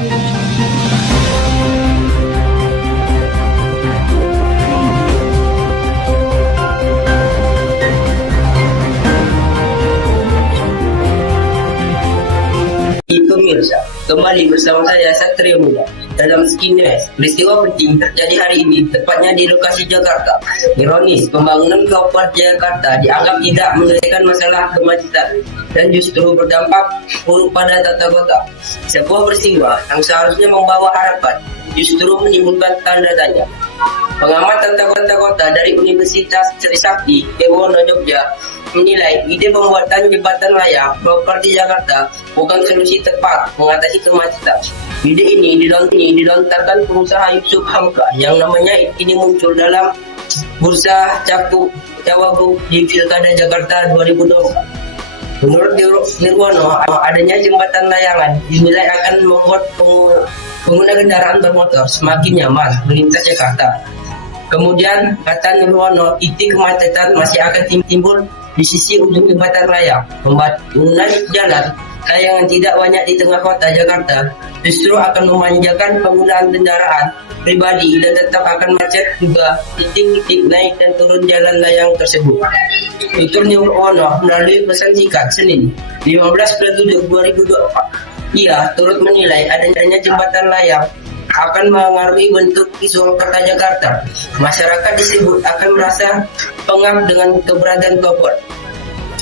Pemirsa, kembali bersama saya Satria Muda dalam Skinwest. Peristiwa penting terjadi hari ini, tepatnya di lokasi Jakarta. Ironis, pembangunan Kabupaten Jakarta dianggap tidak menyelesaikan masalah kemacetan dan justru berdampak buruk pada tata kota. Sebuah peristiwa yang seharusnya membawa harapan justru menimbulkan tanda tanya. Pengamat tata kota dari Universitas Trisakti, Ewono, Jogja, menilai ide pembuatan jembatan layang properti Jakarta bukan solusi tepat mengatasi kemacetan. Ide ini dilontarkan pengusaha Yusuf Hamka yang namanya ini muncul dalam bursa Cawagup di Pilkada Jakarta 2024. Menurut Nirwono, adanya jembatan layangan dinilai akan membuat pengguna kendaraan bermotor semakin nyaman melintas Jakarta. Kemudian, kata Nirwono, titik kemacetan masih akan timbul di sisi ujung jembatan layang. Pembangunan jalan layang yang tidak banyak di tengah kota Jakarta justru akan memanjakan penggunaan kendaraan pribadi dan tetap akan macet juga titik-titik naik dan turun jalan layang tersebut. Tutur Nirwono melalui pesan singkat Senin 15 Februari 2024. Ia turut menilai adanya jembatan layang akan mengaruhi bentuk visual kota Jakarta. Masyarakat disebut akan merasa pengap dengan keberadaan topor.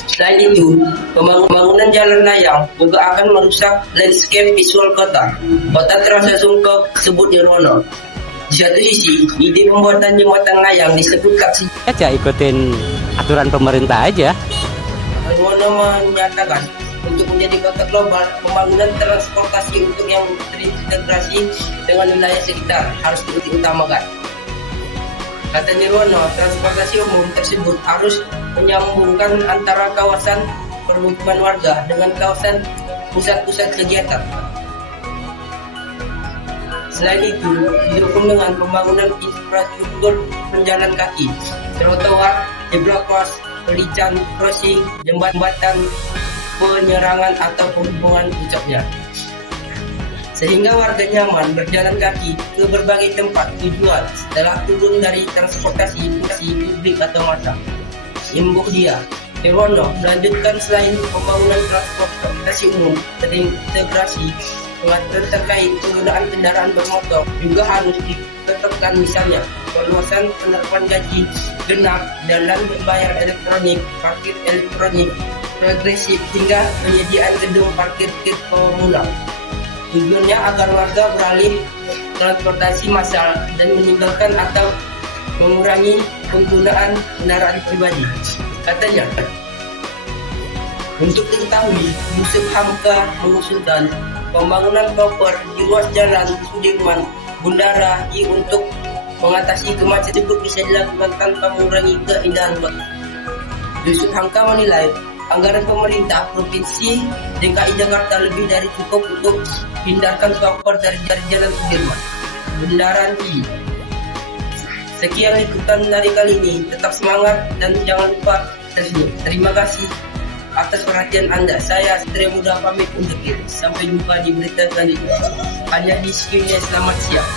Selain itu, pembangunan jalan layang juga akan merusak landscape visual kota. Kota terasa sungguh, sebut Nirwono. Di satu sisi, ide pembuatan jembatan layang disebut aja ikutin aturan pemerintah aja. Nirwono menyatakan untuk menjadi kota global, pembangunan transportasi untuk yang terintegrasi dengan wilayah sekitar harus diutamakan. Kata Nirwono, transportasi umum tersebut harus menyambungkan antara kawasan permukiman warga dengan kawasan pusat-pusat kegiatan. Selain itu, didukung dengan pembangunan infrastruktur penjalan kaki, trotoar, zebra cross, pelican crossing, jembatan, penyerangan atau penghubungan puncaknya, sehingga warga nyaman berjalan kaki ke berbagai tempat tujuan setelah turun dari transportasi publik atau massa. Imbuh dia. Nirwono melanjutkan, selain pembangunan transportasi umum terintegrasi, pengaturan terkait penggunaan kendaraan bermotor juga harus ditetapkan, misalnya perluasan penerapan gaji genap, jalan berbayar elektronik, parkir elektronik progresif, hingga penyediaan gedung parkir komunal. Tujuannya agar warga beralih transportasi massal dan meninggalkan atau mengurangi penggunaan kendaraan pribadi. Katanya, untuk diketahui, Yusuf Hamka mengusulkan pembangunan proper di ruas jalan Sudirman Bundara I untuk mengatasi kemacetan itu bisa dilakukan tanpa mengurangi keindahan kota. Yusuf Hamka menilai anggaran pemerintah Provinsi DKI Jakarta lebih dari cukup untuk hindarkan topor dari jalan Sudirman Bundaran I. Sekian liputan dari kali ini, tetap semangat dan jangan lupa tersenyum. Terima kasih atas perhatian Anda. Saya Satria Muda pamit undur diri. Sampai jumpa di berita selanjutnya. Hanya di Skinwest. Selamat siang.